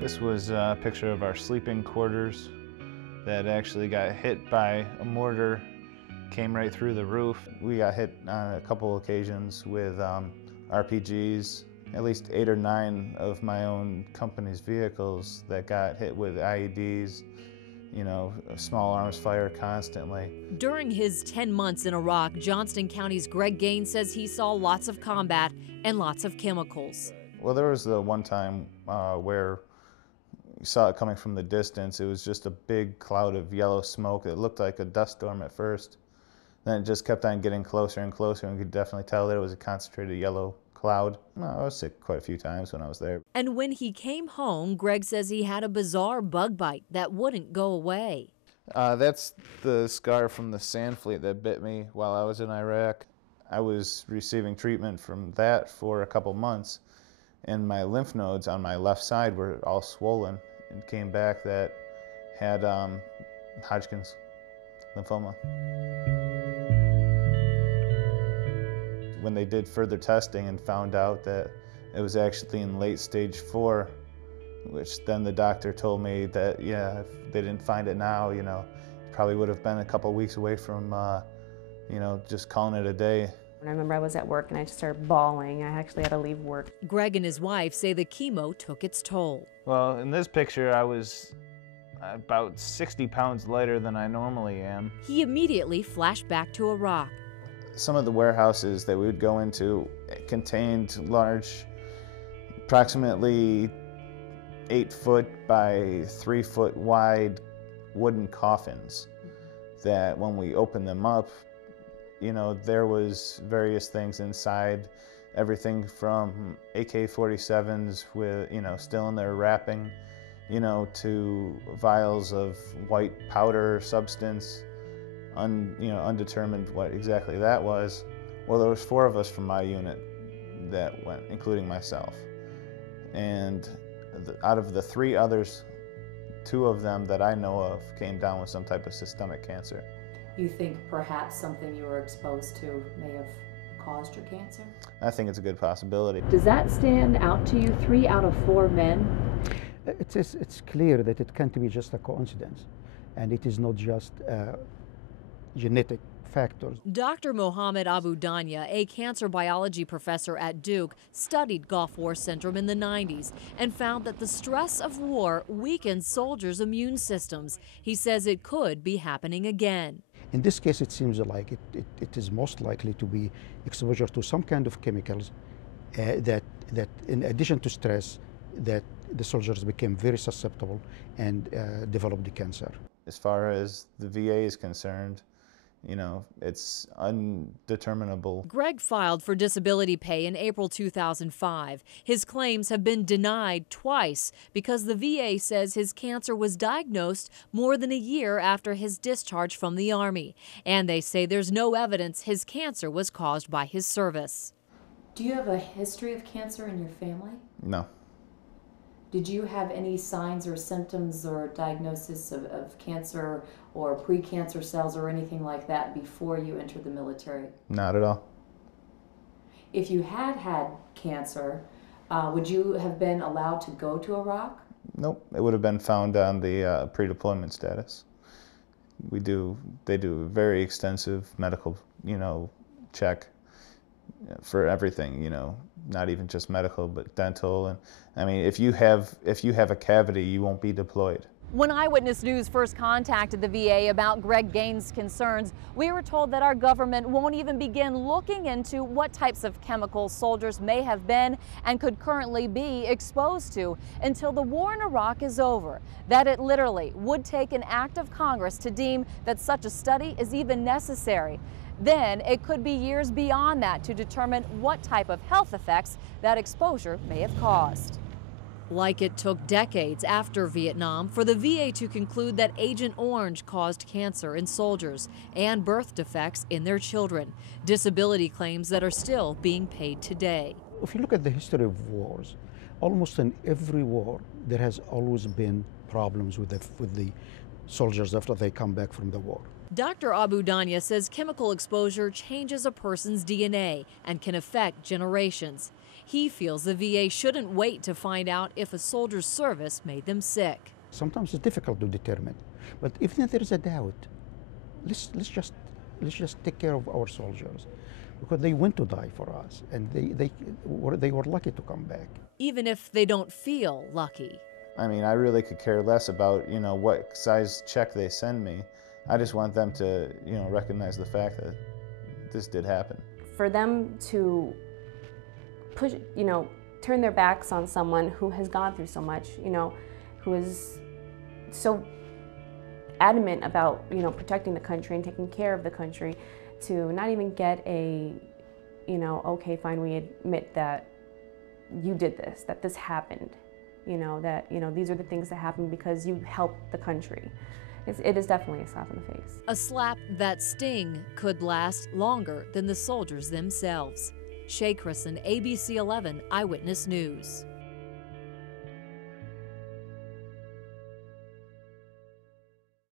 This was a picture of our sleeping quarters that actually got hit by a mortar, came right through the roof. We got hit on a couple occasions with RPGs. At least 8 or 9 of my own company's vehicles that got hit with IEDs, you know, small arms fire constantly. During his 10 months in Iraq, Johnston County's Greg Gaines says he saw lots of combat and lots of chemicals. Well, there was the one time where you saw it coming from the distance. It was just a big cloud of yellow smoke. It looked like a dust storm at first. Then it just kept on getting closer and closer, and you could definitely tell that it was a concentrated yellow cloud. I was sick quite a few times when I was there. And when he came home, Greg says he had a bizarre bug bite that wouldn't go away. That's the scar from the sand fleet that bit me while I was in Iraq. I was receiving treatment from that for a couple months, and my lymph nodes on my left side were all swollen and came back that had Hodgkin's lymphoma. When they did further testing and found out that it was actually in late stage 4, which then the doctor told me that, yeah, if they didn't find it now, you know, probably would have been a couple weeks away from, you know, just calling it a day. I remember I was at work and I just started bawling. I actually had to leave work. Greg and his wife say the chemo took its toll. Well, in this picture, I was about 60 pounds lighter than I normally am. He immediately flashed back to Iraq. Some of the warehouses that we would go into contained large, approximately 8-foot by 3-foot wide wooden coffins that when we opened them up, you know, there was various things inside, everything from AK-47s with, you know, still in their wrapping, you know, to vials of white powder substance, undetermined what exactly that was. Well, there was 4 of us from my unit that went, including myself. And out of the 3 others, 2 of them that I know of came down with some type of systemic cancer. You think perhaps something you were exposed to may have caused your cancer? I think it's a good possibility. Does that stand out to you? 3 out of 4 men? It's clear that it can't be just a coincidence, and it is not just genetic factors. Dr. Mohammed Abu Danya, a cancer biology professor at Duke, studied Gulf War syndrome in the 90s and found that the stress of war weakens soldiers' immune systems. He says it could be happening again. In this case, it seems like it is most likely to be exposure to some kind of chemicals that in addition to stress, that the soldiers became very susceptible and developed the cancer. As far as the VA is concerned, you know, it's undeterminable. Greg filed for disability pay in April 2005. His claims have been denied twice because the VA says his cancer was diagnosed more than a year after his discharge from the Army. And they say there's no evidence his cancer was caused by his service. Do you have a history of cancer in your family? No. Did you have any signs or symptoms or diagnosis of cancer or pre-cancer cells or anything like that before you entered the military? Not at all. If you had had cancer, would you have been allowed to go to Iraq? Nope, it would have been found on the pre-deployment status. They do a very extensive medical, you know, check for everything, you know, not even just medical, but dental. And I mean, if you have a cavity, you won't be deployed. When Eyewitness News first contacted the VA about Greg Gaines' concerns, we were told that our government won't even begin looking into what types of chemicals soldiers may have been and could currently be exposed to until the war in Iraq is over. That it literally would take an act of Congress to deem that such a study is even necessary. Then it could be years beyond that to determine what type of health effects that exposure may have caused. Like it took decades after Vietnam for the VA to conclude that Agent Orange caused cancer in soldiers and birth defects in their children, disability claims that are still being paid today. If you look at the history of wars, almost in every war, there has always been problems with the soldiers after they come back from the war. Dr. Abu Danya says chemical exposure changes a person's DNA and can affect generations. He feels the VA shouldn't wait to find out if a soldier's service made them sick. Sometimes it's difficult to determine, but if there is a doubt, let's just take care of our soldiers, because they went to die for us, and they were lucky to come back. Even if they don't feel lucky. I mean, I really could care less about, what size check they send me. I just want them to, recognize the fact that this did happen. For them to push, turn their backs on someone who has gone through so much, who is so adamant about, protecting the country and taking care of the country, to not even get a, okay, fine, we admit that you did this, that this happened, that, these are the things that happened because you helped the country. It is definitely a slap in the face. A slap that sting could last longer than the soldiers themselves. Shay Christen, ABC 11 Eyewitness News.